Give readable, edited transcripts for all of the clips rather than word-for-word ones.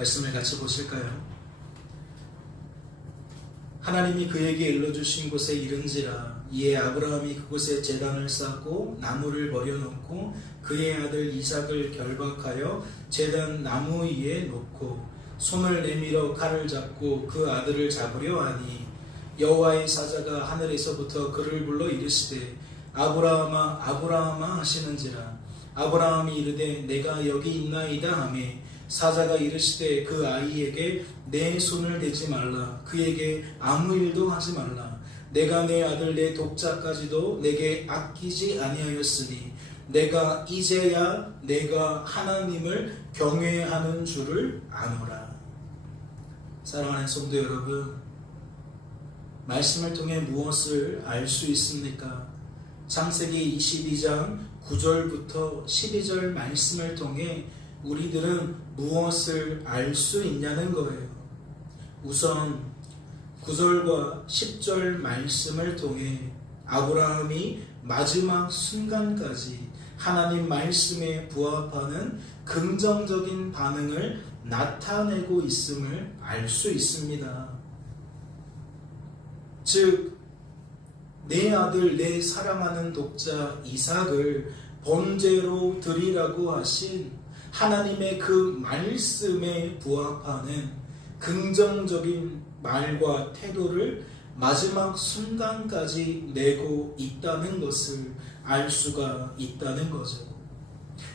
말씀을 같이 보실까요? 하나님이 그에게 일러주신 곳에 이른지라 이에 아브라함이 그곳에 제단을 쌓고 나무를 버려놓고 그의 아들 이삭을 결박하여 제단 나무 위에 놓고 손을 내밀어 칼을 잡고 그 아들을 잡으려 하니 여호와의 사자가 하늘에서부터 그를 불러 이르시되 아브라함아 아브라함아 하시는지라 아브라함이 이르되 내가 여기 있나이다 하매 사자가 이르시되 그 아이에게 내 손을 대지 말라 그에게 아무 일도 하지 말라 내가 내 아들 내 독자까지도 내게 아끼지 아니하였으니 내가 이제야 내가 하나님을 경외하는 줄을 아노라. 사랑하는 성도 여러분, 말씀을 통해 무엇을 알 수 있습니까? 창세기 22장 9절부터 12절 말씀을 통해 우리들은 무엇을 알 수 있냐는 거예요. 우선 9절과 10절 말씀을 통해 아브라함이 마지막 순간까지 하나님 말씀에 부합하는 긍정적인 반응을 나타내고 있음을 알 수 있습니다. 즉, 내 아들, 내 사랑하는 독자 이삭을 번제로 드리라고 하신 하나님의 그 말씀에 부합하는 긍정적인 말과 태도를 마지막 순간까지 내고 있다는 것을 알 수가 있다는 거죠.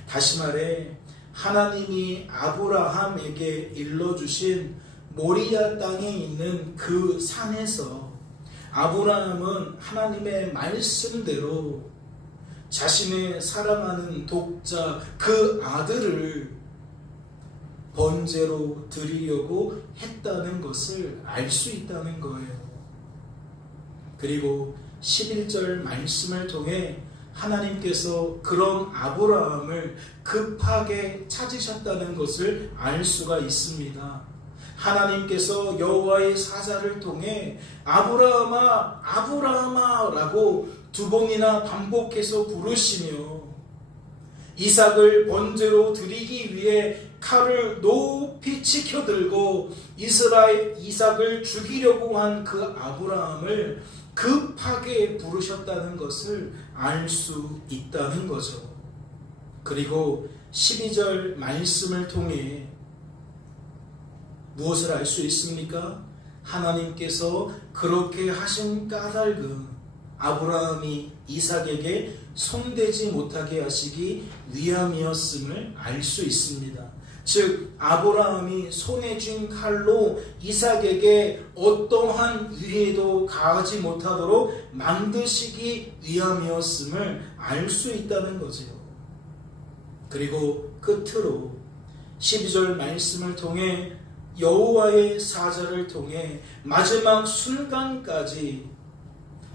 다시 말해 하나님이 아브라함에게 일러주신 모리아 땅에 있는 그 산에서 아브라함은 하나님의 말씀대로 자신의 사랑하는 독자 그 아들을 번제로 드리려고 했다는 것을 알 수 있다는 거예요. 그리고 11절 말씀을 통해 하나님께서 그런 아브라함을 급하게 찾으셨다는 것을 알 수가 있습니다. 하나님께서 여호와의 사자를 통해 아브라함아 아브라함아 라고 2번이나 반복해서 부르시며 이삭을 번제로 드리기 위해 칼을 높이 치켜들고 이삭을 죽이려고 한 그 아브라함을 급하게 부르셨다는 것을 알 수 있다는 거죠. 그리고 12절 말씀을 통해 무엇을 알 수 있습니까? 하나님께서 그렇게 하신 까닭은 아브라함이 이삭에게 손대지 못하게 하시기 위함이었음을 알 수 있습니다. 즉 아브라함이 손에 쥔 칼로 이삭에게 어떠한 위해도 가하지 못하도록 만드시기 위함이었음을 알 수 있다는 거죠. 그리고 끝으로 12절 말씀을 통해 여호와의 사자를 통해 마지막 순간까지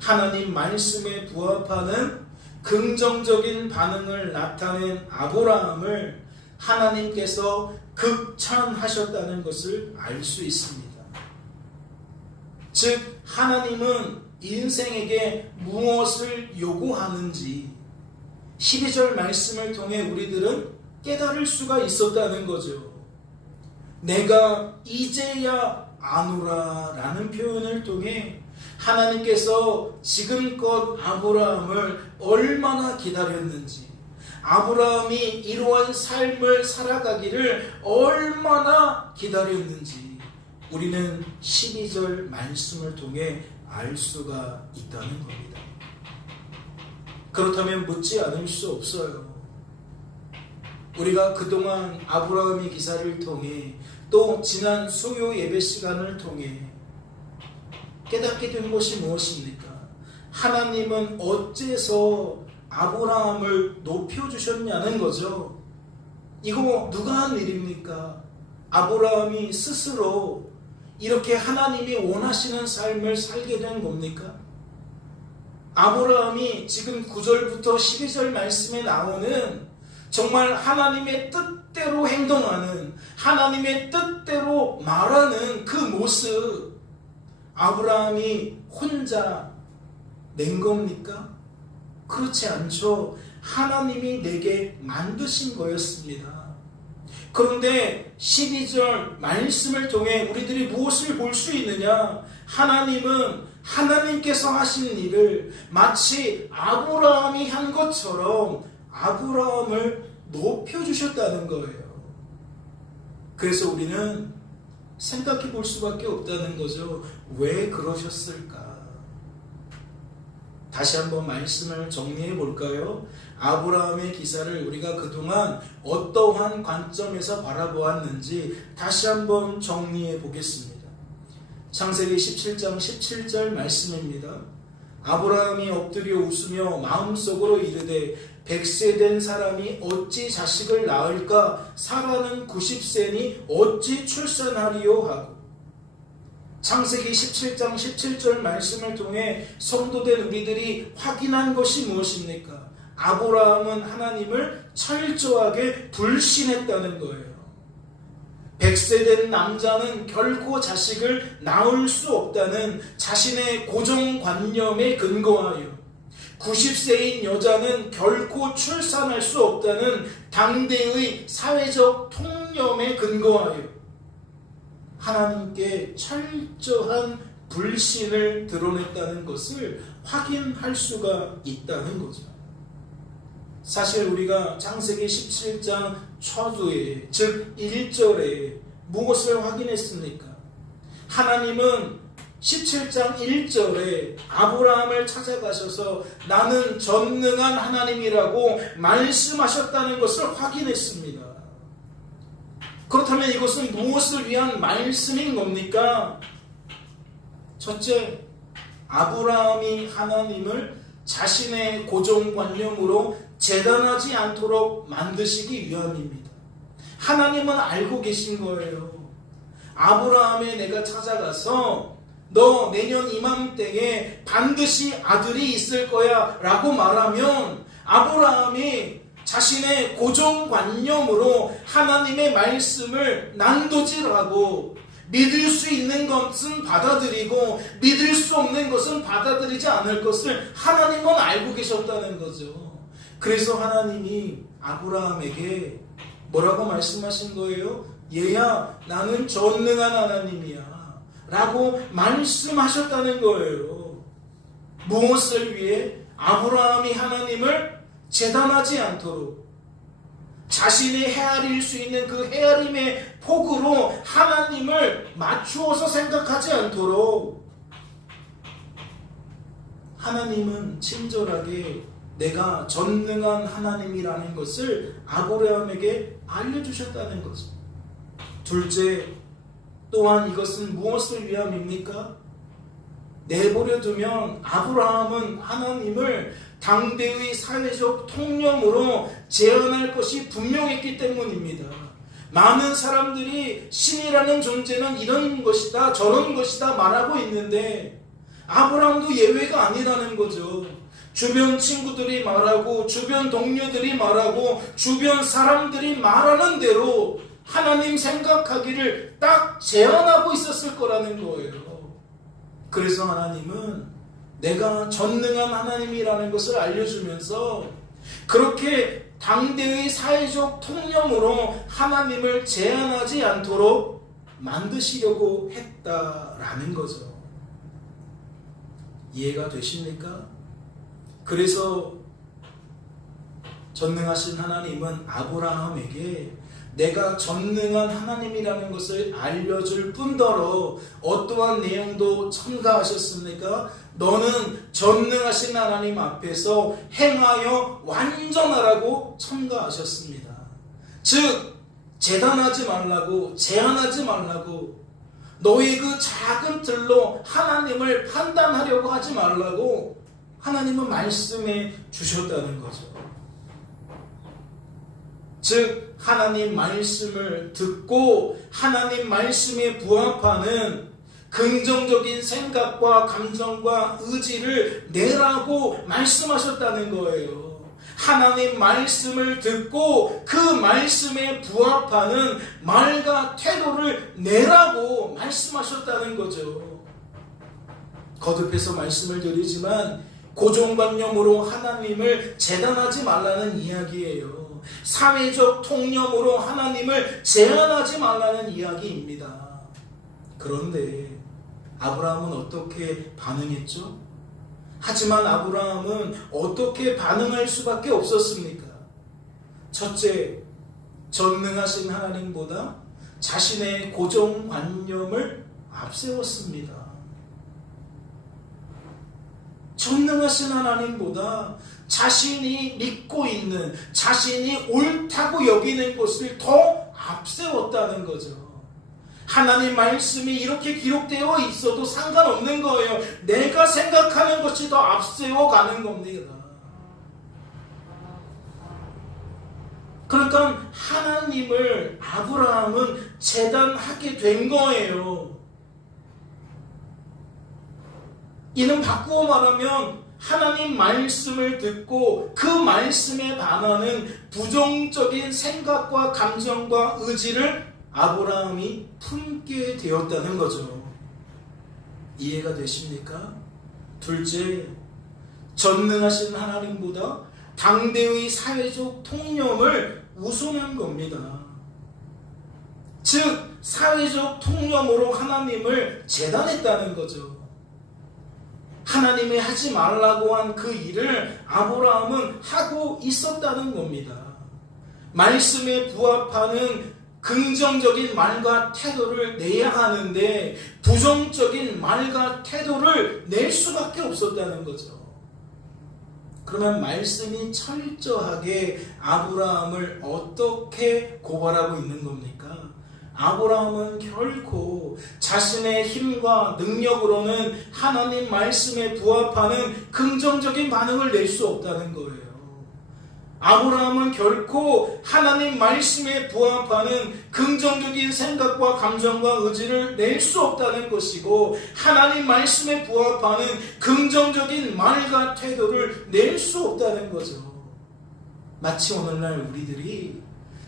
하나님 말씀에 부합하는 긍정적인 반응을 나타낸 아브라함을 하나님께서 극찬하셨다는 것을 알 수 있습니다. 즉 하나님은 인생에게 무엇을 요구하는지 12절 말씀을 통해 우리들은 깨달을 수가 있었다는 거죠. 내가 이제야 아노라 라는 표현을 통해 하나님께서 지금껏 아브라함을 얼마나 기다렸는지, 아브라함이 이러한 삶을 살아가기를 얼마나 기다렸는지 우리는 12절 말씀을 통해 알 수가 있다는 겁니다. 그렇다면 묻지 않을 수 없어요. 우리가 그동안 아브라함의 기사를 통해 또 지난 수요 예배 시간을 통해 깨닫게 된 것이 무엇입니까? 하나님은 어째서 아브라함을 높여주셨냐는 거죠. 이거 누가 한 일입니까? 아브라함이 스스로 이렇게 하나님이 원하시는 삶을 살게 된 겁니까? 아브라함이 지금 9절부터 12절 말씀에 나오는 정말 하나님의 뜻대로 행동하는, 하나님의 뜻대로 말하는 그 모습, 아브라함이 혼자 낸 겁니까? 그렇지 않죠. 하나님이 내게 만드신 거였습니다. 그런데 12절 말씀을 통해 우리들이 무엇을 볼 수 있느냐? 하나님은 하나님께서 하신 일을 마치 아브라함이 한 것처럼 아브라함을 높여주셨다는 거예요. 그래서 우리는 생각해 볼 수밖에 없다는 거죠. 왜 그러셨을까? 다시 한번 말씀을 정리해 볼까요? 아브라함의 기사를 우리가 그동안 어떠한 관점에서 바라보았는지 다시 한번 정리해 보겠습니다. 창세기 17장 17절 말씀입니다. 아브라함이 엎드려 웃으며 마음속으로 이르되 100세 된 사람이 어찌 자식을 낳을까? 사라는 90세니 어찌 출산하리요? 하고 창세기 17장 17절 말씀을 통해 성도된 우리들이 확인한 것이 무엇입니까? 아브라함은 하나님을 철저하게 불신했다는 거예요. 100세 된 남자는 결코 자식을 낳을 수 없다는 자신의 고정관념에 근거하여 90세인 여자는 결코 출산할 수 없다는 당대의 사회적 통념에 근거하여 하나님께 철저한 불신을 드러냈다는 것을 확인할 수가 있다는 거죠. 사실 우리가 창세기 17장 초두에 즉 1절에 무엇을 확인했습니까? 하나님은 17장 1절에 아브라함을 찾아가셔서 나는 전능한 하나님이라고 말씀하셨다는 것을 확인했습니다. 그렇다면 이것은 무엇을 위한 말씀인 겁니까? 첫째, 아브라함이 하나님을 자신의 고정관념으로 재단하지 않도록 만드시기 위함입니다. 하나님은 알고 계신 거예요. 아브라함의 내가 찾아가서 너 내년 이맘때에 반드시 아들이 있을 거야 라고 말하면 아브라함이 자신의 고정관념으로 하나님의 말씀을 난도질하고 믿을 수 있는 것은 받아들이고 믿을 수 없는 것은 받아들이지 않을 것을 하나님은 알고 계셨다는 거죠. 그래서 하나님이 아브라함에게 뭐라고 말씀하신 거예요? 얘야, 나는 전능한 하나님이야 라고 말씀하셨다는 거예요. 무엇을 위해? 아브라함이 하나님을 재단하지 않도록, 자신이 헤아릴 수 있는 그 헤아림의 폭으로 하나님을 맞추어서 생각하지 않도록. 하나님은 친절하게 내가 전능한 하나님이라는 것을 아브라함에게 알려주셨다는 거죠. 둘째, 또한 이것은 무엇을 위함입니까? 내버려 두면 아브라함은 하나님을 당대의 사회적 통념으로 제한할 것이 분명했기 때문입니다. 많은 사람들이 신이라는 존재는 이런 것이다 저런 것이다 말하고 있는데 아브라함도 예외가 아니라는 거죠. 주변 친구들이 말하고 주변 동료들이 말하고 주변 사람들이 말하는 대로 하나님 생각하기를 딱 제한하고 있었을 거라는 거예요. 그래서 하나님은 내가 전능한 하나님이라는 것을 알려주면서 그렇게 당대의 사회적 통념으로 하나님을 제한하지 않도록 만드시려고 했다라는 거죠. 이해가 되십니까? 그래서 전능하신 하나님은 아브라함에게 내가 전능한 하나님이라는 것을 알려줄 뿐더러 어떠한 내용도 첨가하셨습니까? 너는 전능하신 하나님 앞에서 행하여 완전하라고 첨가하셨습니다. 즉 재단하지 말라고, 제한하지 말라고, 너희 그 작은 틀로 하나님을 판단하려고 하지 말라고 하나님은 말씀해 주셨다는 거죠. 즉 하나님 말씀을 듣고 하나님 말씀에 부합하는 긍정적인 생각과 감정과 의지를 내라고 말씀하셨다는 거예요. 하나님 말씀을 듣고 그 말씀에 부합하는 말과 태도를 내라고 말씀하셨다는 거죠. 거듭해서 말씀을 드리지만 고정관념으로 하나님을 재단하지 말라는 이야기예요. 사회적 통념으로 하나님을 제한하지 말라는 이야기입니다. 그런데 아브라함은 어떻게 반응했죠? 하지만 아브라함은 어떻게 반응할 수밖에 없었습니까? 첫째, 전능하신 하나님보다 자신의 고정관념을 앞세웠습니다. 전능하신 하나님보다 자신이 믿고 있는, 자신이 옳다고 여기는 것을 더 앞세웠다는 거죠. 하나님 말씀이 이렇게 기록되어 있어도 상관없는 거예요. 내가 생각하는 것이 더 앞세워 가는 겁니다. 그러니까 하나님을 아브라함은 재단하게 된 거예요. 이는 바꾸어 말하면 하나님 말씀을 듣고 그 말씀에 반하는 부정적인 생각과 감정과 의지를 아브라함이 품게 되었다는 거죠. 이해가 되십니까? 둘째, 전능하신 하나님보다 당대의 사회적 통념을 우선한 겁니다. 즉, 사회적 통념으로 하나님을 재단했다는 거죠. 하나님이 하지 말라고 한 그 일을 아브라함은 하고 있었다는 겁니다. 말씀에 부합하는 긍정적인 말과 태도를 내야 하는데 부정적인 말과 태도를 낼 수밖에 없었다는 거죠. 그러면 말씀이 철저하게 아브라함을 어떻게 고발하고 있는 겁니까? 아브라함은 결코 자신의 힘과 능력으로는 하나님 말씀에 부합하는 긍정적인 반응을 낼 수 없다는 거예요. 아브라함은 결코 하나님 말씀에 부합하는 긍정적인 생각과 감정과 의지를 낼 수 없다는 것이고, 하나님 말씀에 부합하는 긍정적인 말과 태도를 낼 수 없다는 거죠. 마치 오늘날 우리들이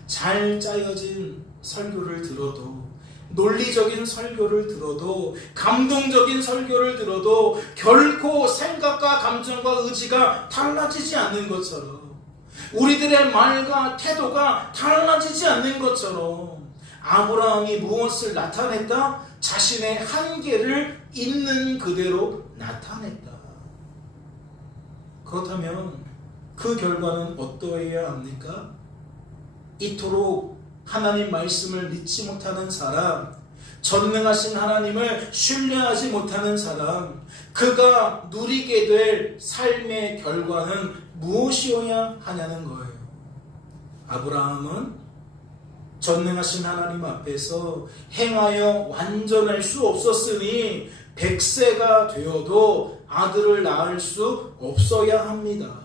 잘 짜여진 설교를 들어도, 논리적인 설교를 들어도, 감동적인 설교를 들어도 결코 생각과 감정과 의지가 달라지지 않는 것처럼, 우리들의 말과 태도가 달라지지 않는 것처럼 아브라함이 무엇을 나타냈다? 자신의 한계를 있는 그대로 나타냈다. 그렇다면 그 결과는 어떠해야 합니까? 이토록 하나님 말씀을 믿지 못하는 사람, 전능하신 하나님을 신뢰하지 못하는 사람, 그가 누리게 될 삶의 결과는 무엇이어야 하냐는 거예요. 아브라함은 전능하신 하나님 앞에서 행하여 완전할 수 없었으니 100세가 되어도 아들을 낳을 수 없어야 합니다.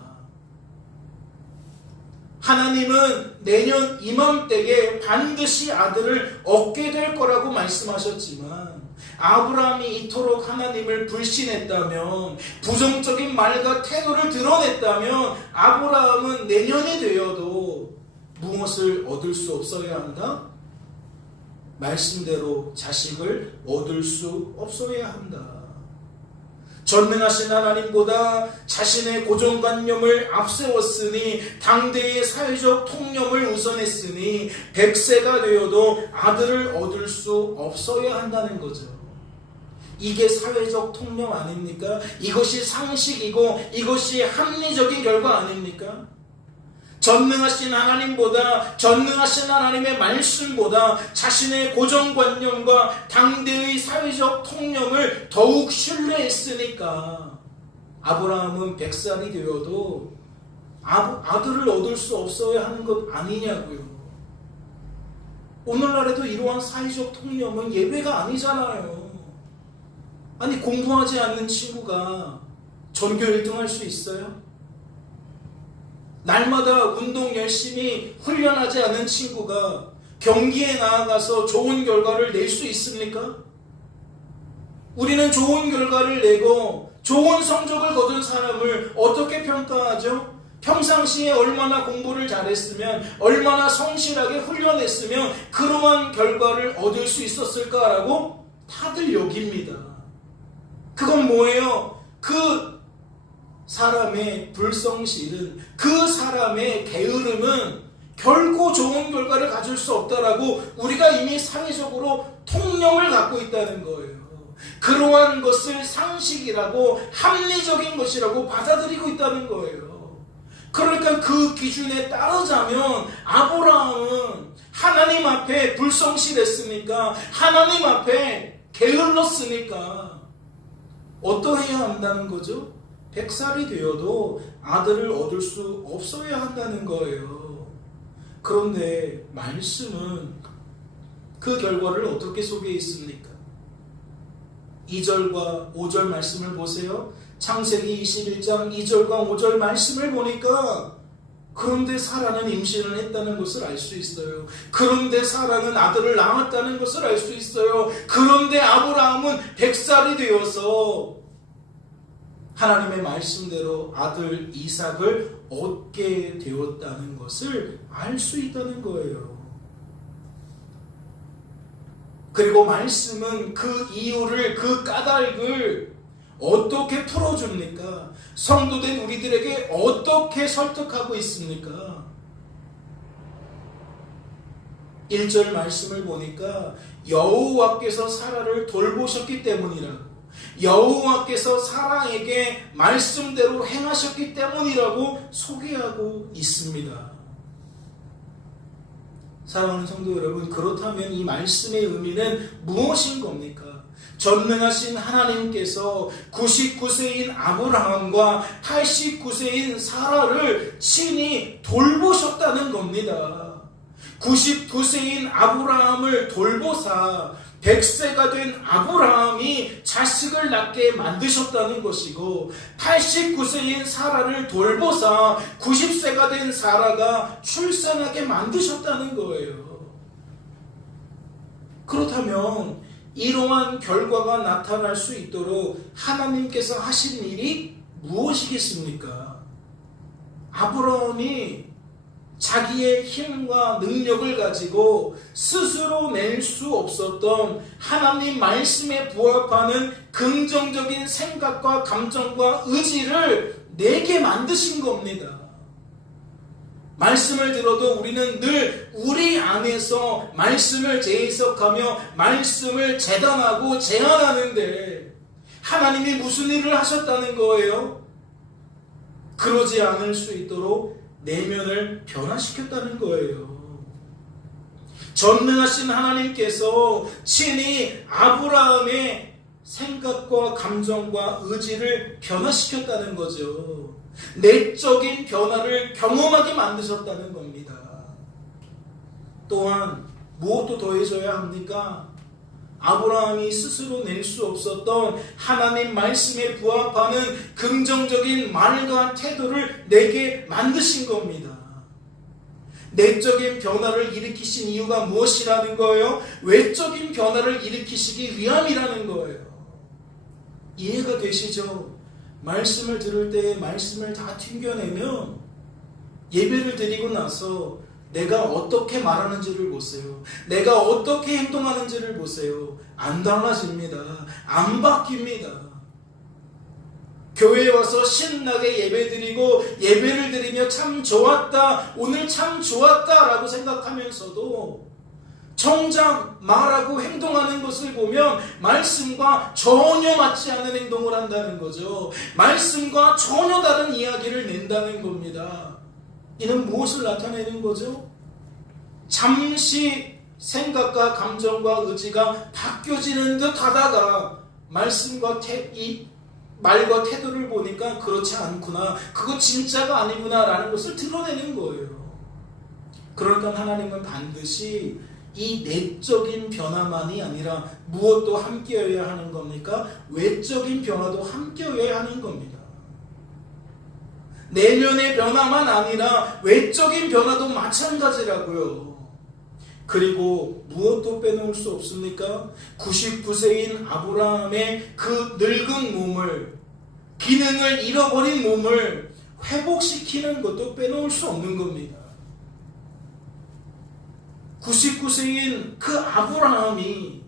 하나님은 내년 이맘때에 반드시 아들을 얻게 될 거라고 말씀하셨지만, 아브라함이 이토록 하나님을 불신했다면, 부정적인 말과 태도를 드러냈다면, 아브라함은 내년이 되어도 무엇을 얻을 수 없어야 한다? 말씀대로 자식을 얻을 수 없어야 한다. 전능하신 하나님보다 자신의 고정관념을 앞세웠으니, 당대의 사회적 통념을 우선했으니 100세가 되어도 아들을 얻을 수 없어야 한다는 거죠. 이게 사회적 통념 아닙니까? 이것이 상식이고 이것이 합리적인 결과 아닙니까? 전능하신 하나님보다, 전능하신 하나님의 말씀보다 자신의 고정관념과 당대의 사회적 통념을 더욱 신뢰했으니까 아브라함은 100살이 되어도 아들을 얻을 수 없어야 하는 것 아니냐고요. 오늘날에도 이러한 사회적 통념은 예외가 아니잖아요. 아니, 공부하지 않는 친구가 전교 1등 할 수 있어요? 날마다 운동 열심히 훈련하지 않은 친구가 경기에 나아가서 좋은 결과를 낼 수 있습니까? 우리는 좋은 결과를 내고 좋은 성적을 거둔 사람을 어떻게 평가하죠? 평상시에 얼마나 공부를 잘했으면, 얼마나 성실하게 훈련했으면 그러한 결과를 얻을 수 있었을까라고 다들 여깁니다. 그건 뭐예요? 그 사람의 불성실은, 그 사람의 게으름은 결코 좋은 결과를 가질 수 없다라고 우리가 이미 사회적으로 통념을 갖고 있다는 거예요. 그러한 것을 상식이라고 합리적인 것이라고 받아들이고 있다는 거예요. 그러니까 그 기준에 따르자면 아브라함은 하나님 앞에 불성실했으니까, 하나님 앞에 게을렀으니까 어떠해야 한다는 거죠? 100살이 되어도 아들을 얻을 수 없어야 한다는 거예요. 그런데 말씀은 그 결과를 어떻게 소개했습니까? 2절과 5절 말씀을 보세요. 창세기 21장 2절과 5절 말씀을 보니까 그런데 사라는 임신을 했다는 것을 알 수 있어요. 그런데 사라는 아들을 낳았다는 것을 알 수 있어요. 그런데 아브라함은 100살이 되어서 하나님의 말씀대로 아들 이삭을 얻게 되었다는 것을 알 수 있다는 거예요. 그리고 말씀은 그 이유를, 그 까닭을 어떻게 풀어줍니까? 성도된 우리들에게 어떻게 설득하고 있습니까? 1절 말씀을 보니까 여호와께서 사라를 돌보셨기 때문이라고, 여호와께서 사라에게 말씀대로 행하셨기 때문이라고 소개하고 있습니다. 사랑하는 성도 여러분, 그렇다면 이 말씀의 의미는 무엇인 겁니까? 전능하신 하나님께서 99세인 아브라함과 89세인 사라를 친히 돌보셨다는 겁니다. 99세인 아브라함을 돌보사 100세가 된 아브라함이 자식을 낳게 만드셨다는 것이고, 89세인 사라를 돌보사 90세가 된 사라가 출산하게 만드셨다는 거예요. 그렇다면 이러한 결과가 나타날 수 있도록 하나님께서 하신 일이 무엇이겠습니까? 아브라함이 자기의 힘과 능력을 가지고 스스로 낼 수 없었던 하나님 말씀에 부합하는 긍정적인 생각과 감정과 의지를 내게 만드신 겁니다. 말씀을 들어도 우리는 늘 우리 안에서 말씀을 재해석하며 말씀을 재단하고 제안하는데 하나님이 무슨 일을 하셨다는 거예요? 그러지 않을 수 있도록 내면을 변화시켰다는 거예요. 전능하신 하나님께서 친히 아브라함의 생각과 감정과 의지를 변화시켰다는 거죠. 내적인 변화를 경험하게 만드셨다는 겁니다. 또한 무엇도 더해져야 합니까? 아브라함이 스스로 낼 수 없었던 하나님 말씀에 부합하는 긍정적인 말과 태도를 내게 만드신 겁니다. 내적인 변화를 일으키신 이유가 무엇이라는 거예요? 외적인 변화를 일으키시기 위함이라는 거예요. 이해가 되시죠? 말씀을 들을 때 말씀을 다 튕겨내면 예배를 드리고 나서 내가 어떻게 말하는지를 보세요. 내가 어떻게 행동하는지를 보세요. 안 달라집니다. 안 바뀝니다. 교회에 와서 신나게 예배드리고 예배를 드리며 참 좋았다, 오늘 참 좋았다 라고 생각하면서도 정작 말하고 행동하는 것을 보면 말씀과 전혀 맞지 않는 행동을 한다는 거죠. 말씀과 전혀 다른 이야기를 낸다는 겁니다. 이는 무엇을 나타내는 거죠? 잠시 생각과 감정과 의지가 바뀌어지는 듯 하다가 말씀과 말과 태도를 보니까 그렇지 않구나, 그거 진짜가 아니구나 라는 것을 드러내는 거예요. 그러니까 하나님은 반드시 이 내적인 변화만이 아니라 무엇도 함께여야 하는 겁니까? 외적인 변화도 함께여야 하는 겁니다. 내면의 변화만 아니라 외적인 변화도 마찬가지라고요. 그리고 무엇도 빼놓을 수 없습니까? 99세인 아브라함의 그 늙은 몸을, 기능을 잃어버린 몸을 회복시키는 것도 빼놓을 수 없는 겁니다. 99세인 그 아브라함이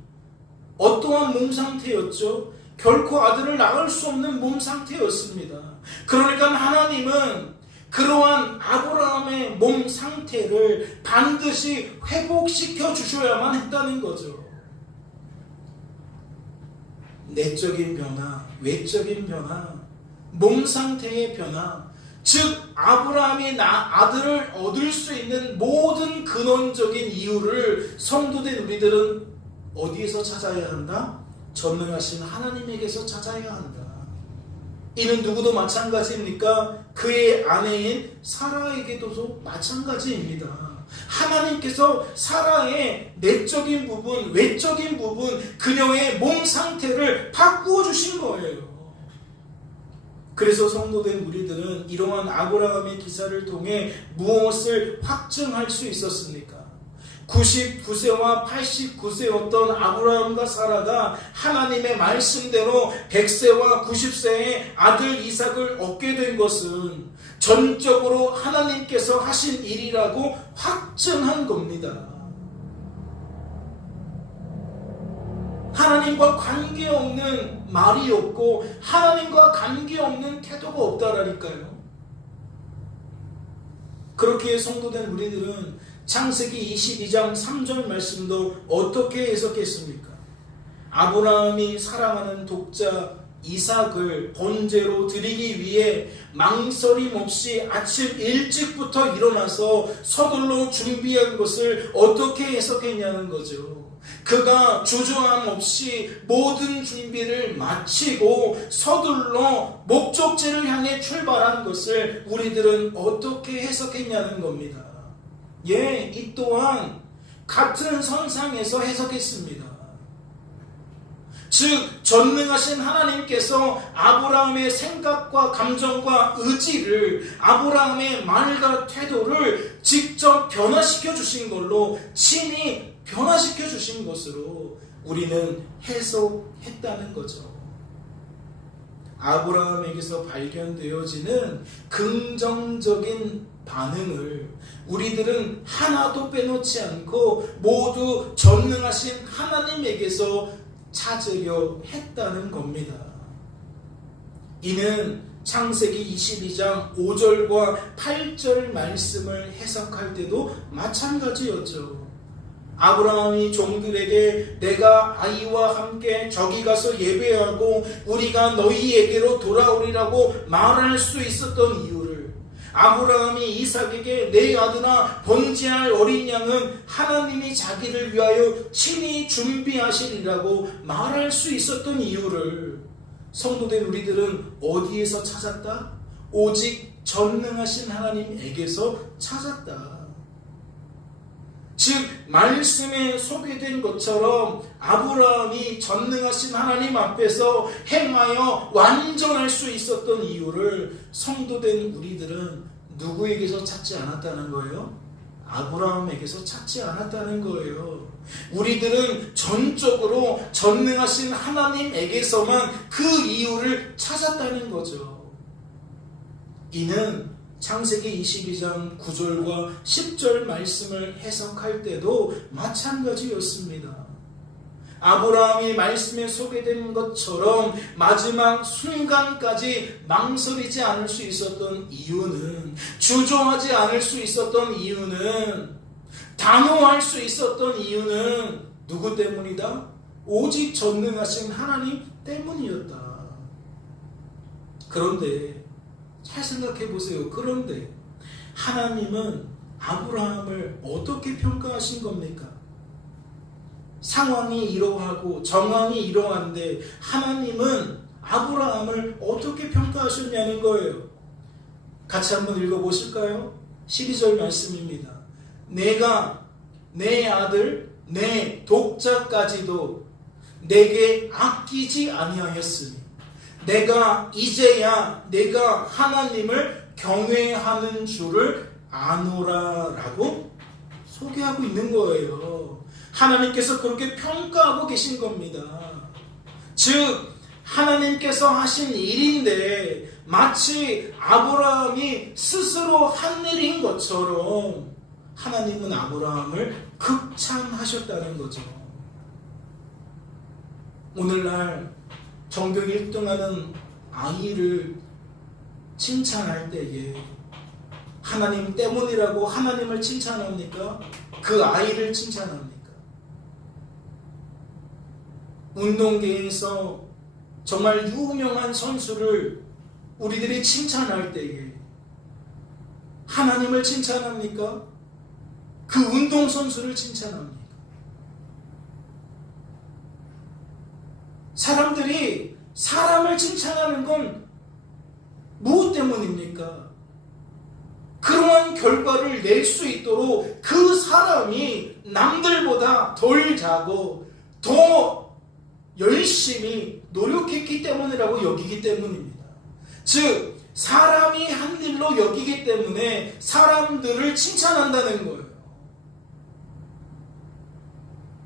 어떠한 몸 상태였죠? 결코 아들을 낳을 수 없는 몸 상태였습니다. 그러니까 하나님은 그러한 아브라함의 몸 상태를 반드시 회복시켜 주셔야만 했다는 거죠. 내적인 변화, 외적인 변화, 몸 상태의 변화, 즉 아브라함이 아들을 얻을 수 있는 모든 근원적인 이유를 성도된 우리들은 어디에서 찾아야 한다? 전능하신 하나님에게서 찾아야 한다. 이는 누구도 마찬가지입니까? 그의 아내인 사라에게도 마찬가지입니다. 하나님께서 사라의 내적인 부분, 외적인 부분, 그녀의 몸 상태를 바꾸어 주신 거예요. 그래서 성도된 우리들은 이러한 아브라함의 기사를 통해 무엇을 확증할 수 있었습니까? 99세와 89세였던 아브라함과 사라가 하나님의 말씀대로 100세와 90세의 아들 이삭을 얻게 된 것은 전적으로 하나님께서 하신 일이라고 확증한 겁니다. 하나님과 관계없는 말이 없고 하나님과 관계없는 태도가 없다라니까요. 그렇게 성도된 우리들은 창세기 22장 3절 말씀도 어떻게 해석했습니까? 아브라함이 사랑하는 독자 이삭을 번제로 드리기 위해 망설임 없이 아침 일찍부터 일어나서 서둘러 준비한 것을 어떻게 해석했냐는 거죠. 그가 주저함 없이 모든 준비를 마치고 서둘러 목적지를 향해 출발한 것을 우리들은 어떻게 해석했냐는 겁니다. 예, 이 또한 같은 선상에서 해석했습니다. 즉 전능하신 하나님께서 아브라함의 생각과 감정과 의지를, 아브라함의 말과 태도를 직접 변화시켜 주신 걸로, 친히 변화시켜 주신 것으로 우리는 해석했다는 거죠. 아브라함에게서 발견되어지는 긍정적인 반응을 우리들은 하나도 빼놓지 않고 모두 전능하신 하나님에게서 찾으려 했다는 겁니다. 이는 창세기 22장 5절과 8절 말씀을 해석할 때도 마찬가지였죠. 아브라함이 종들에게 내가 아이와 함께 저기 가서 예배하고 우리가 너희에게로 돌아오리라고 말할 수 있었던 이유를, 아브라함이 이삭에게 내 아들아 번제할 어린 양은 하나님이 자기를 위하여 친히 준비하시리라고 말할 수 있었던 이유를 성도된 우리들은 어디에서 찾았다? 오직 전능하신 하나님에게서 찾았다. 즉 말씀에 소개된 것처럼 아브라함이 전능하신 하나님 앞에서 행하여 완전할 수 있었던 이유를 성도된 우리들은 누구에게서 찾지 않았다는 거예요? 아브라함에게서 찾지 않았다는 거예요. 우리들은 전적으로 전능하신 하나님에게서만 그 이유를 찾았다는 거죠. 이는 창세기 22장 9절과 10절 말씀을 해석할 때도 마찬가지였습니다. 아브라함이 말씀에 소개된 것처럼 마지막 순간까지 망설이지 않을 수 있었던 이유는, 주저하지 않을 수 있었던 이유는, 단호할 수 있었던 이유는 누구 때문이다? 오직 전능하신 하나님 때문이었다. 그런데 잘 생각해 보세요. 그런데 하나님은 아브라함을 어떻게 평가하신 겁니까? 상황이 이러하고 정황이 이러한데 하나님은 아브라함을 어떻게 평가하셨냐는 거예요. 같이 한번 읽어보실까요? 12절 말씀입니다. 내가 내 아들 내 독자까지도 내게 아끼지 아니하였으니 내가 이제야 내가 하나님을 경외하는 줄을 아노라라고 소개하고 있는 거예요. 하나님께서 그렇게 평가하고 계신 겁니다. 즉 하나님께서 하신 일인데 마치 아브라함이 스스로 한 일인 것처럼 하나님은 아브라함을 극찬하셨다는 거죠. 오늘날 전교 1등하는 아이를 칭찬할 때에 하나님 때문이라고 하나님을 칭찬합니까? 그 아이를 칭찬합니까? 운동계에서 정말 유명한 선수를 우리들이 칭찬할 때에 하나님을 칭찬합니까? 그 운동선수를 칭찬합니까? 사람들이 사람을 칭찬하는 건 무엇 때문입니까? 그러한 결과를 낼 수 있도록 그 사람이 남들보다 덜 자고 더 열심히 노력했기 때문이라고 여기기 때문입니다. 즉 사람이 한 일로 여기기 때문에 사람들을 칭찬한다는 거예요.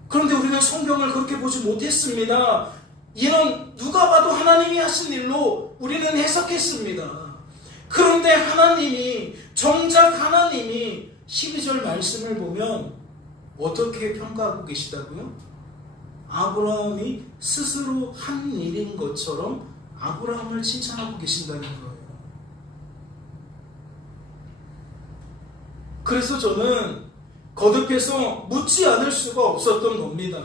그런데 우리는 성경을 그렇게 보지 못했습니다. 이는 누가 봐도 하나님이 하신 일로 우리는 해석했습니다. 그런데 하나님이 정작 하나님이 12절 말씀을 보면 어떻게 평가하고 계시다고요? 아브라함이 스스로 한 일인 것처럼 아브라함을 칭찬하고 계신다는 거예요. 그래서 저는 거듭해서 묻지 않을 수가 없었던 겁니다.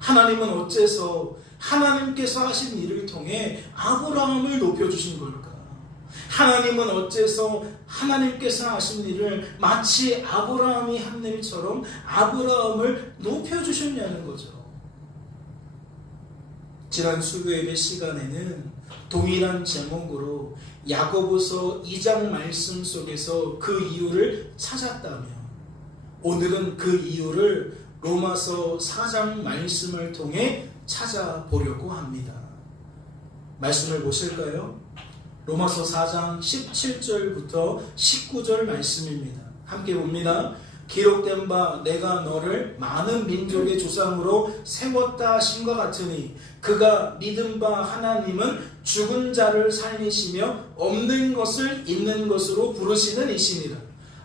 하나님은 어째서 하나님께서 하신 일을 통해 아브라함을 높여주신 걸까? 하나님은 어째서 하나님께서 하신 일을 마치 아브라함이 한 일처럼 아브라함을 높여주셨냐는 거죠. 지난 수요예배 시간에는 동일한 제목으로 야고보서 2장 말씀 속에서 그 이유를 찾았다면 오늘은 그 이유를 로마서 4장 말씀을 통해 찾아보려고 합니다. 말씀을 보실까요? 로마서 4장 17절부터 19절 말씀입니다. 함께 봅니다. 기록된 바 내가 너를 많은 민족의 조상으로 세웠다 하신 것 같으니 그가 믿은 바 하나님은 죽은 자를 살리시며 없는 것을 있는 것으로 부르시는 이시니라.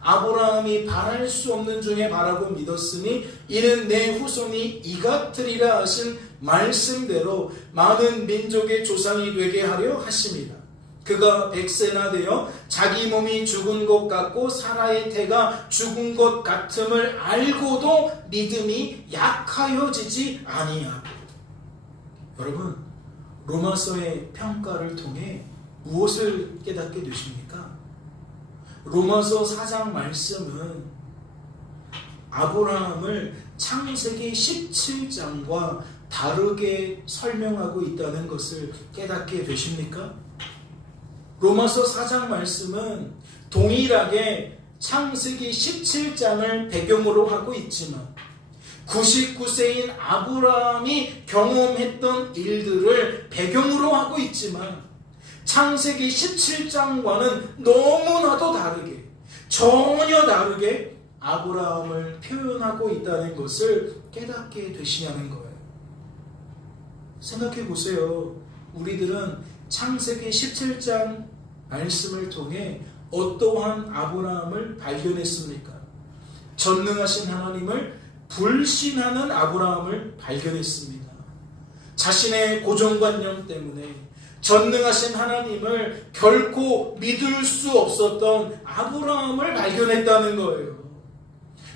아브라함이 바랄 수 없는 중에 바라고 믿었으니 이는 내 후손이 이같으리라 하신 말씀대로 많은 민족의 조상이 되게 하려 하심이라. 그가 100세나 되어 자기 몸이 죽은 것 같고 사라의 태가 죽은 것 같음을 알고도 믿음이 약하여지지 아니하고. 여러분, 로마서의 평가를 통해 무엇을 깨닫게 되십니까? 로마서 4장 말씀은 아브라함을 창세기 17장과 다르게 설명하고 있다는 것을 깨닫게 되십니까? 로마서 4장 말씀은 동일하게 창세기 17장을 배경으로 하고 있지만 99세인 아브라함이 경험했던 일들을 배경으로 하고 있지만 창세기 17장과는 너무나도 다르게 전혀 다르게 아브라함을 표현하고 있다는 것을 깨닫게 되시냐는 거예요. 생각해 보세요. 우리들은 창세기 17장 말씀을 통해 어떠한 아브라함을 발견했습니까? 전능하신 하나님을 불신하는 아브라함을 발견했습니다. 자신의 고정관념 때문에 전능하신 하나님을 결코 믿을 수 없었던 아브라함을 발견했다는 거예요.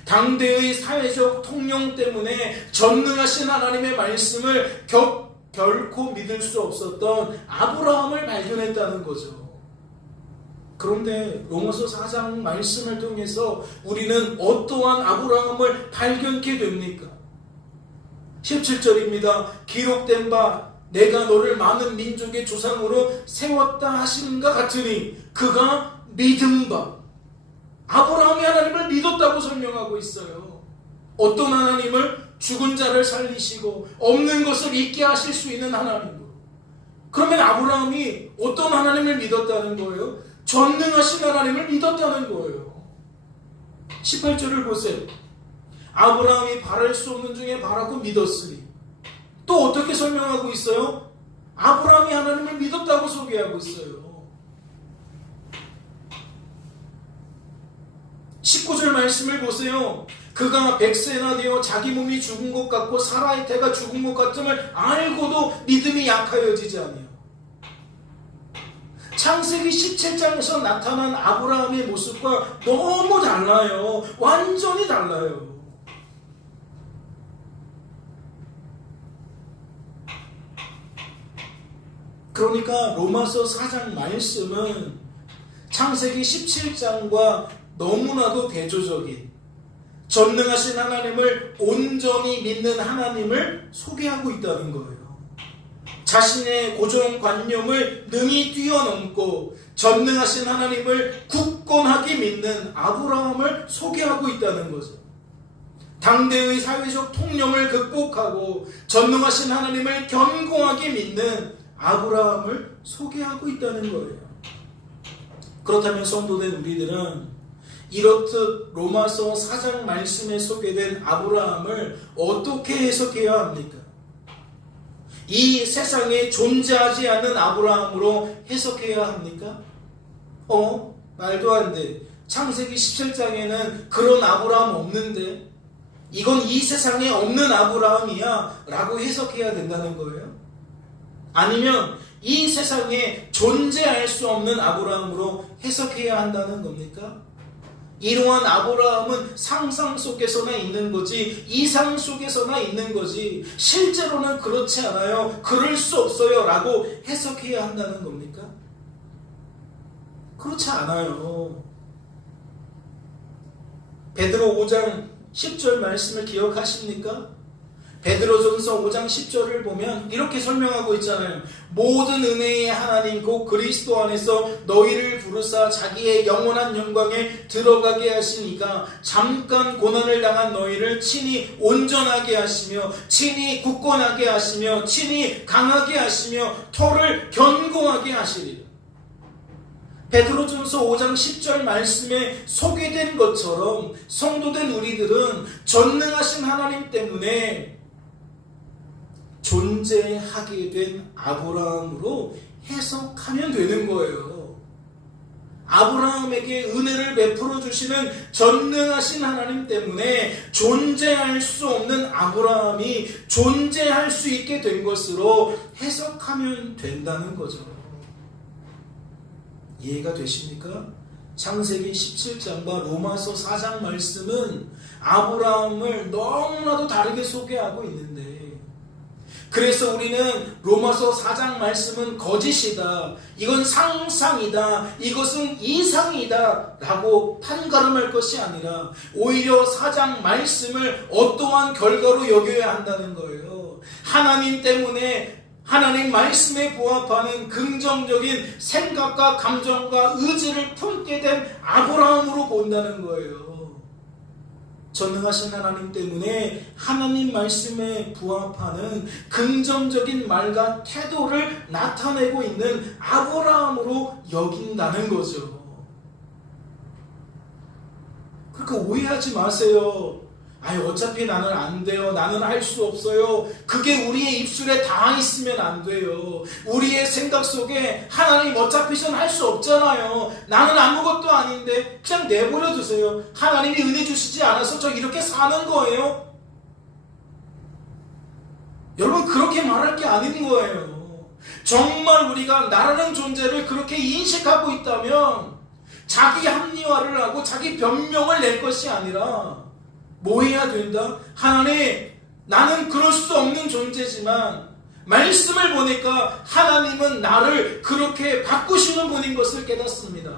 당대의 사회적 통념 때문에 전능하신 하나님의 말씀을 결코 믿을 수 없었던 아브라함을 발견했다는 거죠. 그런데 로마서 4장 말씀을 통해서 우리는 어떠한 아브라함을 발견케 됩니까? 17절입니다. 기록된 바 내가 너를 많은 민족의 조상으로 세웠다 하시는가 같으니 그가 믿은 바. 아브라함이 하나님을 믿었다고 설명하고 있어요. 어떤 하나님을? 죽은 자를 살리시고 없는 것을 있게 하실 수 있는 하나님으로. 그러면 아브라함이 어떤 하나님을 믿었다는 거예요? 전능하신 하나님을 믿었다는 거예요. 18절을 보세요. 아브라함이 바랄 수 없는 중에 바라고 믿었으니. 또 어떻게 설명하고 있어요? 아브라함이 하나님을 믿었다고 소개하고 있어요. 19절 말씀을 보세요. 그가 100세나 되어 자기 몸이 죽은 것 같고 사라의 태가 죽은 것 같음을 알고도 믿음이 약하여지지 아니하고. 창세기 17장에서 나타난 아브라함의 모습과 너무 달라요. 완전히 달라요. 그러니까 로마서 4장 말씀은 창세기 17장과 너무나도 대조적인 전능하신 하나님을 온전히 믿는 하나님을 소개하고 있다는 거예요. 자신의 고정관념을 능히 뛰어넘고 전능하신 하나님을 굳건하게 믿는 아브라함을 소개하고 있다는 거죠. 당대의 사회적 통념을 극복하고 전능하신 하나님을 견고하게 믿는 아브라함을 소개하고 있다는 거예요. 그렇다면 성도된 우리들은 이렇듯 로마서 4장 말씀에 소개된 아브라함을 어떻게 해석해야 합니까? 이 세상에 존재하지 않는 아브라함으로 해석해야 합니까? 말도 안 돼. 창세기 17장에는 그런 아브라함 없는데 이건 이 세상에 없는 아브라함이야 라고 해석해야 된다는 거예요? 아니면 이 세상에 존재할 수 없는 아브라함으로 해석해야 한다는 겁니까? 이러한 아브라함은 상상 속에서나 있는 거지 이상 속에서나 있는 거지 실제로는 그렇지 않아요. 그럴 수 없어요 라고 해석해야 한다는 겁니까? 그렇지 않아요. 베드로 5장 10절 말씀을 기억하십니까? 베드로전서 5장 10절을 보면 이렇게 설명하고 있잖아요. 모든 은혜의 하나님 곧 그리스도 안에서 너희를 부르사 자기의 영원한 영광에 들어가게 하시니가 잠깐 고난을 당한 너희를 친히 온전하게 하시며 친히 굳건하게 하시며 친히 강하게 하시며 터를 견고하게 하시리라. 베드로전서 5장 10절 말씀에 소개된 것처럼 성도된 우리들은 전능하신 하나님 때문에 존재하게 된 아브라함으로 해석하면 되는 거예요. 아브라함에게 은혜를 베풀어 주시는 전능하신 하나님 때문에 존재할 수 없는 아브라함이 존재할 수 있게 된 것으로 해석하면 된다는 거죠. 이해가 되십니까? 창세기 17장과 로마서 4장 말씀은 아브라함을 너무나도 다르게 소개하고 있는데 그래서 우리는 로마서 4장 말씀은 거짓이다, 이건 상상이다, 이것은 이상이다 라고 판가름할 것이 아니라 오히려 4장 말씀을 어떠한 결과로 여겨야 한다는 거예요. 하나님 때문에 하나님 말씀에 부합하는 긍정적인 생각과 감정과 의지를 품게 된 아브라함으로 본다는 거예요. 전능하신 하나님 때문에 하나님 말씀에 부합하는 긍정적인 말과 태도를 나타내고 있는 아브라함으로 여긴다는 거죠. 그러니까 오해하지 마세요. 어차피 나는 안 돼요. 나는 할 수 없어요. 그게 우리의 입술에 닿아 있으면 안 돼요. 우리의 생각 속에 하나님 어차피 전 할 수 없잖아요. 나는 아무것도 아닌데 그냥 내버려 두세요. 하나님이 은혜 주시지 않아서 저 이렇게 사는 거예요. 여러분 그렇게 말할 게 아닌 거예요. 정말 우리가 나라는 존재를 그렇게 인식하고 있다면 자기 합리화를 하고 자기 변명을 낼 것이 아니라 뭐 해야 된다? 하나님, 나는 그럴 수 없는 존재지만 말씀을 보니까 하나님은 나를 그렇게 바꾸시는 분인 것을 깨닫습니다.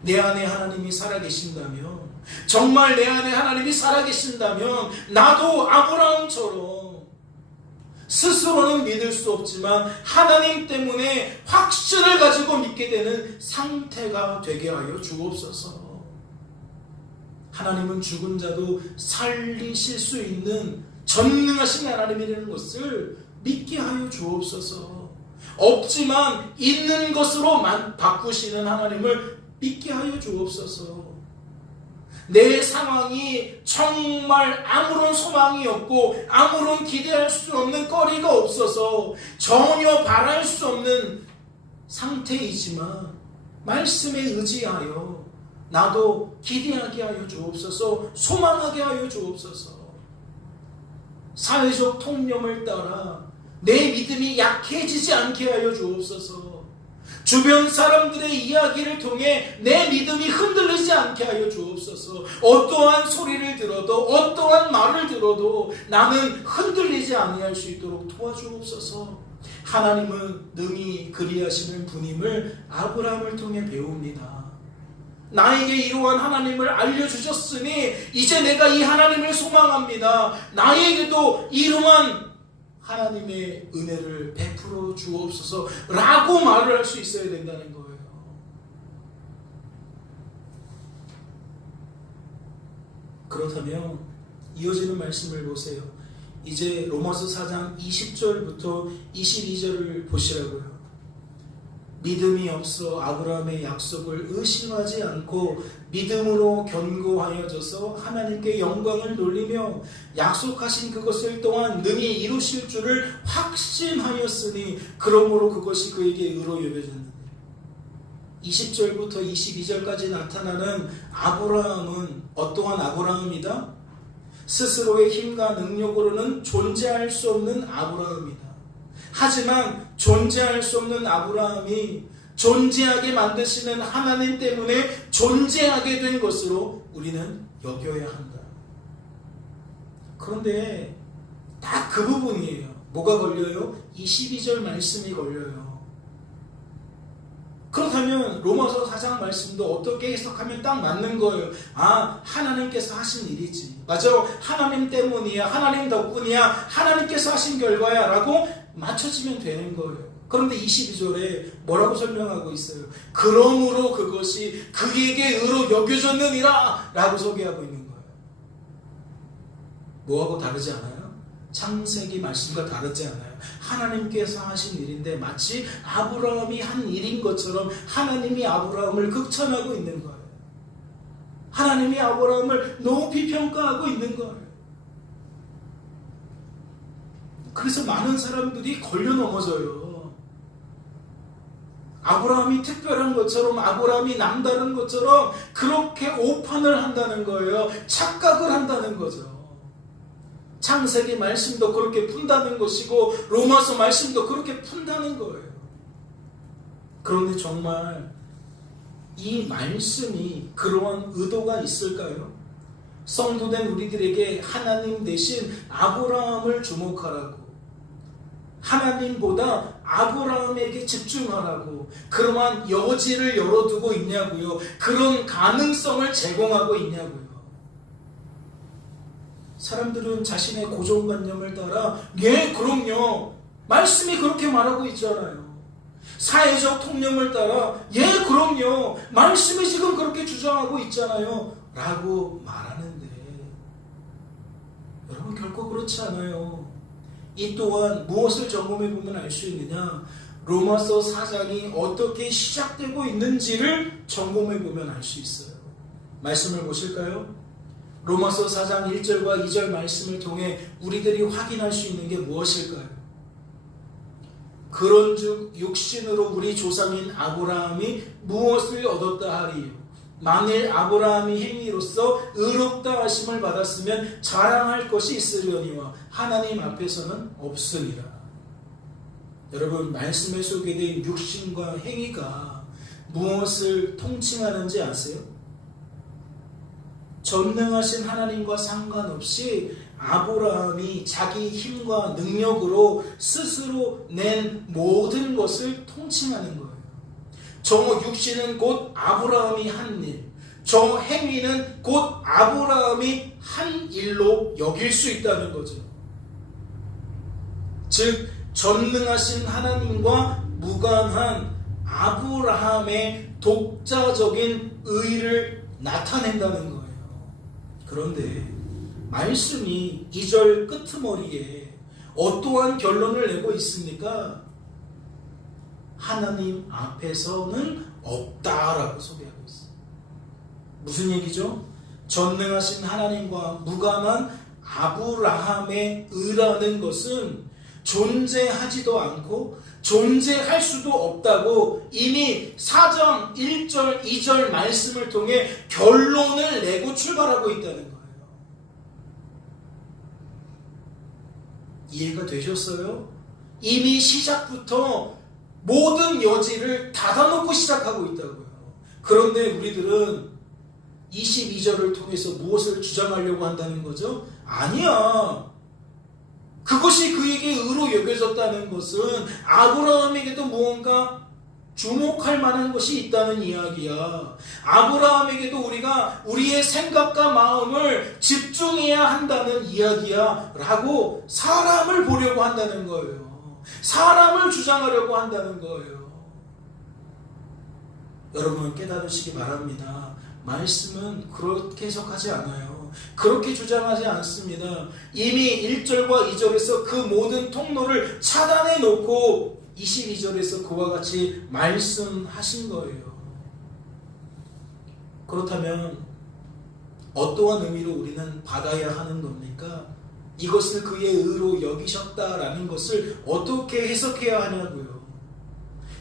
내 안에 하나님이 살아계신다면, 정말 내 안에 하나님이 살아계신다면 나도 아브라함처럼 스스로는 믿을 수 없지만 하나님 때문에 확신을 가지고 믿게 되는 상태가 되게 하여 주옵소서. 하나님은 죽은 자도 살리실 수 있는 전능하신 하나님이라는 것을 믿게 하여 주옵소서. 없지만 있는 것으로만 바꾸시는 하나님을 믿게 하여 주옵소서. 내 상황이 정말 아무런 소망이 없고 아무런 기대할 수 없는 거리가 없어서 전혀 바랄 수 없는 상태이지만 말씀에 의지하여 나도 기대하게 하여 주옵소서. 소망하게 하여 주옵소서. 사회적 통념을 따라 내 믿음이 약해지지 않게 하여 주옵소서. 주변 사람들의 이야기를 통해 내 믿음이 흔들리지 않게 하여 주옵소서. 어떠한 소리를 들어도 어떠한 말을 들어도 나는 흔들리지 아니할 수 있도록 도와주옵소서. 하나님은 능히 그리하시는 분임을 아브라함을 통해 배웁니다. 나에게 이러한 하나님을 알려주셨으니 이제 내가 이 하나님을 소망합니다. 나에게도 이러한 하나님의 은혜를 베풀어 주옵소서 라고 말을 할 수 있어야 된다는 거예요. 그렇다면 이어지는 말씀을 보세요. 이제 로마서 4장 20절부터 22절을 보시라고요. 믿음이 없어 아브라함의 약속을 의심하지 않고 믿음으로 견고하여져서 하나님께 영광을 돌리며 약속하신 그것을 또한 능히 이루실 줄을 확신하였으니 그러므로 그것이 그에게 의로 여겨졌느니라. 20절부터 22절까지 나타나는 아브라함은 어떠한 아브라함이다? 스스로의 힘과 능력으로는 존재할 수 없는 아브라함이다. 하지만 존재할 수 없는 아브라함이 존재하게 만드시는 하나님 때문에 존재하게 된 것으로 우리는 여겨야 한다. 그런데 딱 그 부분이에요. 뭐가 걸려요? 22절 말씀이 걸려요. 그렇다면 로마서 4장 말씀도 어떻게 해석하면 딱 맞는 거예요. 아, 하나님께서 하신 일이지. 맞아, 하나님 때문이야, 하나님 덕분이야, 하나님께서 하신 결과야 라고 맞춰지면 되는 거예요. 그런데 22절에 뭐라고 설명하고 있어요? 그러므로 그것이 그에게 의로 여겨졌느니라 라고 소개하고 있는 거예요. 뭐하고 다르지 않아요? 창세기 말씀과 다르지 않아요. 하나님께서 하신 일인데 마치 아브라함이 한 일인 것처럼 하나님이 아브라함을 극찬하고 있는 거예요. 하나님이 아브라함을 높이 평가하고 있는 거예요. 그래서 많은 사람들이 걸려 넘어져요. 아브라함이 특별한 것처럼, 아브라함이 남다른 것처럼 그렇게 오판을 한다는 거예요. 착각을 한다는 거죠. 창세기 말씀도 그렇게 푼다는 것이고 로마서 말씀도 그렇게 푼다는 거예요. 그런데 정말 이 말씀이 그러한 의도가 있을까요? 성도된 우리들에게 하나님 대신 아브라함을 주목하라고, 하나님보다 아브라함에게 집중하라고 그러한 여지를 열어두고 있냐고요? 그런 가능성을 제공하고 있냐고요? 사람들은 자신의 고정관념을 따라 예, 그럼요, 말씀이 그렇게 말하고 있잖아요. 사회적 통념을 따라 예, 그럼요, 말씀이 지금 그렇게 주장하고 있잖아요 라고 말하는데 여러분, 결코 그렇지 않아요. 이 또한 무엇을 점검해 보면 알 수 있느냐? 로마서 4장이 어떻게 시작되고 있는지를 점검해 보면 알 수 있어요. 말씀을 보실까요? 로마서 4장 1절과 2절 말씀을 통해 우리들이 확인할 수 있는 게 무엇일까요? 그런즉 육신으로 우리 조상인 아브라함이 무엇을 얻었다 하리요? 만일 아브라함이 행위로서 의롭다 하심을 받았으면 자랑할 것이 있으려니와 하나님 앞에서는 없으니라. 여러분, 말씀에 소개된 육신과 행위가 무엇을 통칭하는지 아세요? 전능하신 하나님과 상관없이 아브라함이 자기 힘과 능력으로 스스로 낸 모든 것을 통칭하는 거예요. 저 육신은 곧 아브라함이 한 일, 저 행위는 곧 아브라함이 한 일로 여길 수 있다는 거죠. 즉 전능하신 하나님과 무관한 아브라함의 독자적인 의를 나타낸다는 거예요. 그런데 말씀이 2절 끄트머리에 어떠한 결론을 내고 있습니까? 하나님 앞에서는 없다라고 소개하고 있어요. 무슨 얘기죠? 전능하신 하나님과 무관한 아브라함의 의라는 것은 존재하지도 않고 존재할 수도 없다고 이미 4장 1절 2절 말씀을 통해 결론을 내고 출발하고 있다는 거예요. 이해가 되셨어요? 이미 시작부터 모든 여지를 닫아놓고 시작하고 있다고요. 그런데 우리들은 22절을 통해서 무엇을 주장하려고 한다는 거죠? 아니야. 그것이 그에게 의로 여겨졌다는 것은 아브라함에게도 무언가 주목할 만한 것이 있다는 이야기야. 아브라함에게도 우리가 우리의 생각과 마음을 집중해야 한다는 이야기야 라고 사람을 보려고 한다는 거예요. 사람을 주장하려고 한다는 거예요. 여러분 깨달으시기 바랍니다. 말씀은 그렇게 해석하지 않아요. 그렇게 주장하지 않습니다. 이미 1절과 2절에서 그 모든 통로를 차단해 놓고 22절에서 그와 같이 말씀하신 거예요. 그렇다면 어떠한 의미로 우리는 받아야 하는 겁니까? 이것을 그의 의로 여기셨다라는 것을 어떻게 해석해야 하냐고요.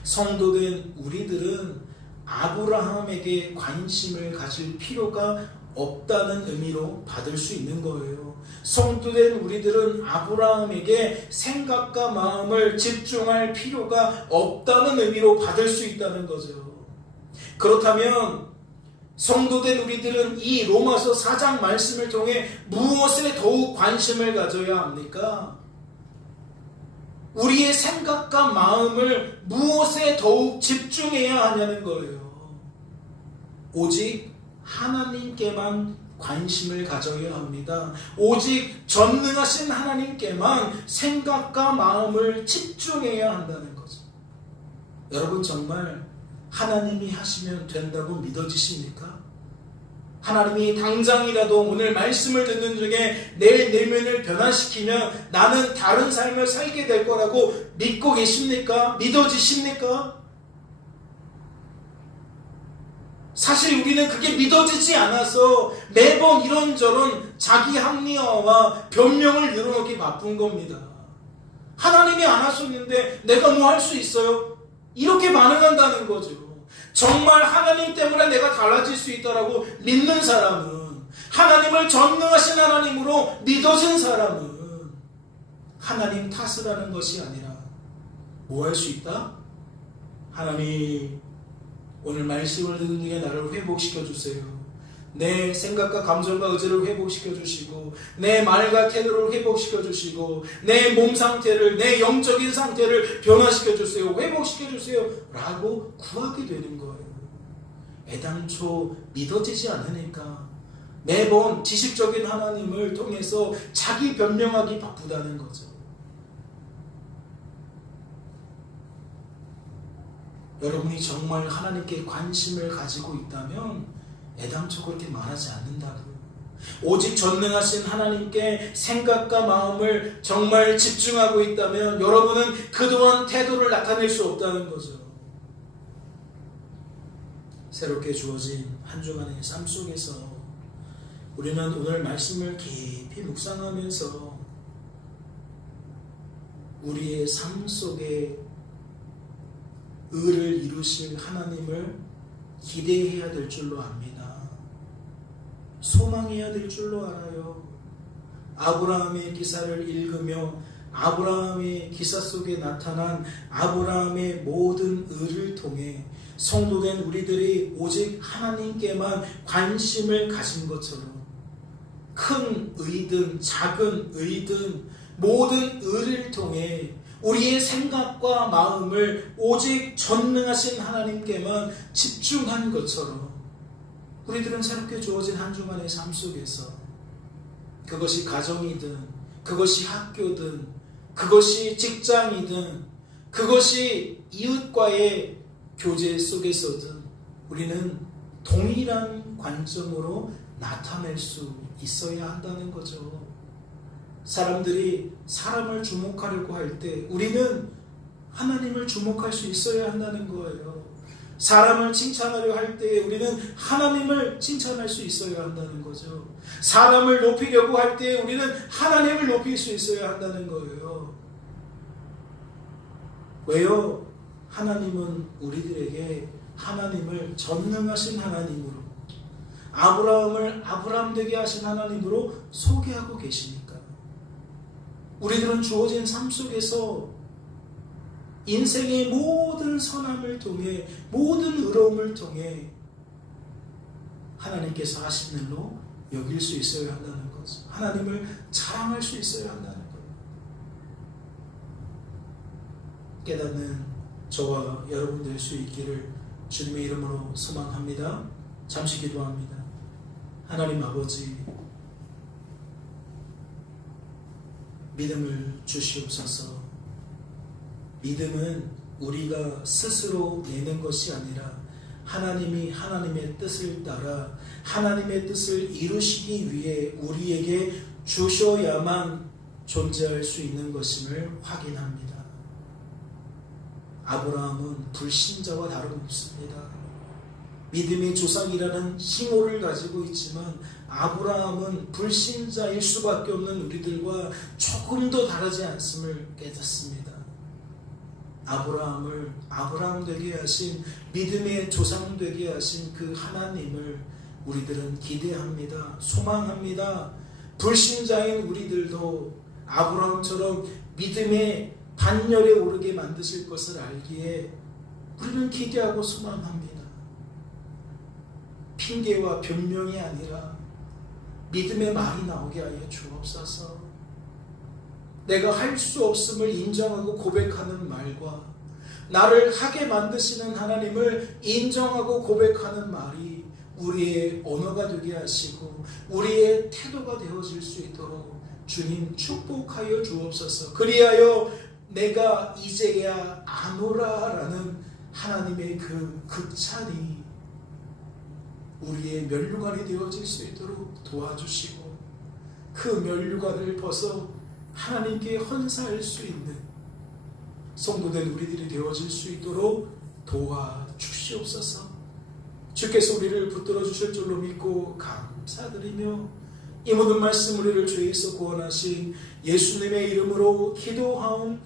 성도된 우리들은 아브라함에게 관심을 가질 필요가 없다는 의미로 받을 수 있는 거예요. 성도된 우리들은 아브라함에게 생각과 마음을 집중할 필요가 없다는 의미로 받을 수 있다는 거죠. 그렇다면 성도된 우리들은 이 로마서 4장 말씀을 통해 무엇에 더욱 관심을 가져야 합니까? 우리의 생각과 마음을 무엇에 더욱 집중해야 하냐는 거예요. 오직 하나님께만 관심을 가져야 합니다. 오직 전능하신 하나님께만 생각과 마음을 집중해야 한다는 거죠. 여러분 정말 하나님이 하시면 된다고 믿어지십니까? 하나님이 당장이라도 오늘 말씀을 듣는 중에 내 내면을 변화시키면 나는 다른 삶을 살게 될 거라고 믿고 계십니까? 믿어지십니까? 사실 우리는 그게 믿어지지 않아서 매번 이런저런 자기 합리화와 변명을 늘어놓기 바쁜 겁니다. 하나님이 안 하셨는데 내가 뭐 할 수 있어요? 이렇게 반응한다는 거죠. 정말 하나님 때문에 내가 달라질 수 있다라고 믿는 사람은, 하나님을 전능하신 하나님으로 믿어진 사람은 하나님 탓을 하는 것이 아니라 뭐 할 수 있다? 하나님 오늘 말씀을 듣는 중에 나를 회복시켜 주세요. 내 생각과 감정과 의지를 회복시켜 주시고 내 말과 태도를 회복시켜 주시고 내 몸 상태를, 내 영적인 상태를 변화시켜 주세요. 회복시켜 주세요 라고 구하게 되는 거예요. 애당초 믿어지지 않으니까 매번 지식적인 하나님을 통해서 자기 변명하기 바쁘다는 거죠. 여러분이 정말 하나님께 관심을 가지고 있다면 애당초 그렇게 말하지 않는다고요. 오직 전능하신 하나님께 생각과 마음을 정말 집중하고 있다면 여러분은 그동안 태도를 나타낼 수 없다는 거죠. 새롭게 주어진 한 주간의 삶 속에서 우리는 오늘 말씀을 깊이 묵상하면서 우리의 삶 속에 의를 이루실 하나님을 기대해야 될 줄로 압니다. 소망해야 될 줄로 알아요. 아브라함의 기사를 읽으며 아브라함의 기사 속에 나타난 아브라함의 모든 의를 통해 성도된 우리들이 오직 하나님께만 관심을 가진 것처럼 큰 의든 작은 의든 모든 의를 통해 우리의 생각과 마음을 오직 전능하신 하나님께만 집중한 것처럼 우리들은 새롭게 주어진 한 주간의 삶 속에서 그것이 가정이든 그것이 학교든 그것이 직장이든 그것이 이웃과의 교제 속에서든 우리는 동일한 관점으로 나타낼 수 있어야 한다는 거죠. 사람들이 사람을 주목하려고 할 때 우리는 하나님을 주목할 수 있어야 한다는 거예요. 사람을 칭찬하려 할 때 우리는 하나님을 칭찬할 수 있어야 한다는 거죠. 사람을 높이려고 할 때 우리는 하나님을 높일 수 있어야 한다는 거예요. 왜요? 하나님은 우리들에게 하나님을 전능하신 하나님으로, 아브라함을 아브라함 되게 하신 하나님으로 소개하고 계시니까 우리들은 주어진 삶 속에서 인생의 모든 선함을 통해, 모든 의로움을 통해 하나님께서 하신 일로 여길 수 있어야 한다는 거죠. 하나님을 자랑할 수 있어야 한다는 거예요. 깨닫는 저와 여러분 될 수 있기를 주님의 이름으로 소망합니다. 잠시 기도합니다. 하나님 아버지, 믿음을 주시옵소서. 믿음은 우리가 스스로 내는 것이 아니라 하나님이 하나님의 뜻을 따라 하나님의 뜻을 이루시기 위해 우리에게 주셔야만 존재할 수 있는 것임을 확인합니다. 아브라함은 불신자와 다름없습니다. 믿음의 조상이라는 칭호를 가지고 있지만 아브라함은 불신자일 수밖에 없는 우리들과 조금도 다르지 않음을 깨닫습니다. 아브라함을 아브라함 되게 하신, 믿음의 조상 되게 하신 그 하나님을 우리들은 기대합니다. 소망합니다. 불신자인 우리들도 아브라함처럼 믿음의 반열에 오르게 만드실 것을 알기에 우리는 기대하고 소망합니다. 핑계와 변명이 아니라 믿음의 말이 나오게 하여 주옵소서. 내가 할 수 없음을 인정하고 고백하는 말과 나를 하게 만드시는 하나님을 인정하고 고백하는 말이 우리의 언어가 되게 하시고 우리의 태도가 되어질 수 있도록 주님 축복하여 주옵소서. 그리하여 내가 이제야 아노라라는 하나님의 그 극찬이 우리의 면류관이 되어질 수 있도록 도와주시고 그 면류관을 벗어 하나님께 헌사할 수 있는 성도된 우리들이 되어질 수 있도록 도와주시옵소서. 주께서 우리를 붙들어 주실 줄로 믿고 감사드리며 이 모든 말씀 우리를 죄에서 구원하신 예수님의 이름으로 기도하옵나이다.